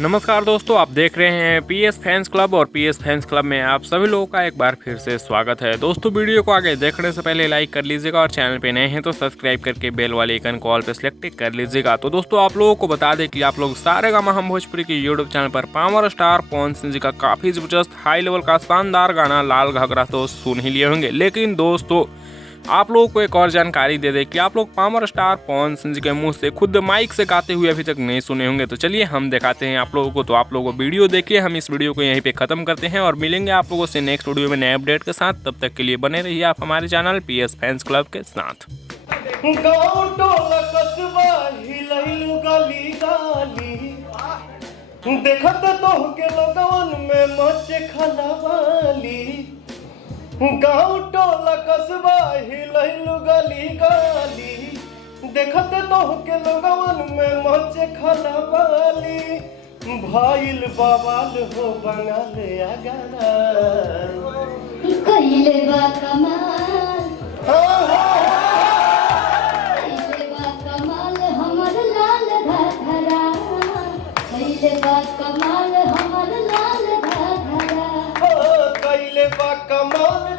नमस्कार दोस्तों, आप देख रहे हैं पीएस फैंस क्लब और पीएस फैंस क्लब में आप सभी लोगों का एक बार फिर से स्वागत है। दोस्तों, वीडियो को आगे देखने से पहले लाइक कर लीजिएगा और चैनल पे नए हैं तो सब्सक्राइब करके बेल वाले आइकन को ऑल पे सिलेक्ट कर लीजिएगा। तो दोस्तों, आप लोगों को बता दें कि आप लोग सारेगामा हम भोजपुरी की यूट्यूब चैनल पर पावर स्टार पवन सिंह जी का काफ़ी ज़बरदस्त हाई लेवल का शानदार गाना लाल घाघरा तो सुन ही लिए होंगे। लेकिन दोस्तों, आप लोगों को एक और जानकारी दे दें कि आप लोग पावर स्टार पवन सिंह जी के मुंह से खुद माइक से गाते हुए अभी तक नहीं सुने होंगे। तो चलिए हम दिखाते हैं आप लोगों को। तो आप लोगों को वीडियो देखिए, हम इस वीडियो को यहीं पे खत्म करते हैं और मिलेंगे आप लोगों से नेक्स्ट वीडियो में नए अपडेट के साथ। तब तक के लिए बने रहिए आप हमारे चैनल पीएस फैंस क्लब के साथ। देखत तो के लोगन में मचे खलवाली, गाँव टोला कस्बा हिलैलु गली गली, देखत तो के लोगन में मचे खलवाली, भाईल बवाल हो बंगाल अगरा कइले बा कमाल, कइले बा कमाल हमर लाल घाघरा, कइले बा कमाल हमर लाल घाघरा, कइले बा कमाल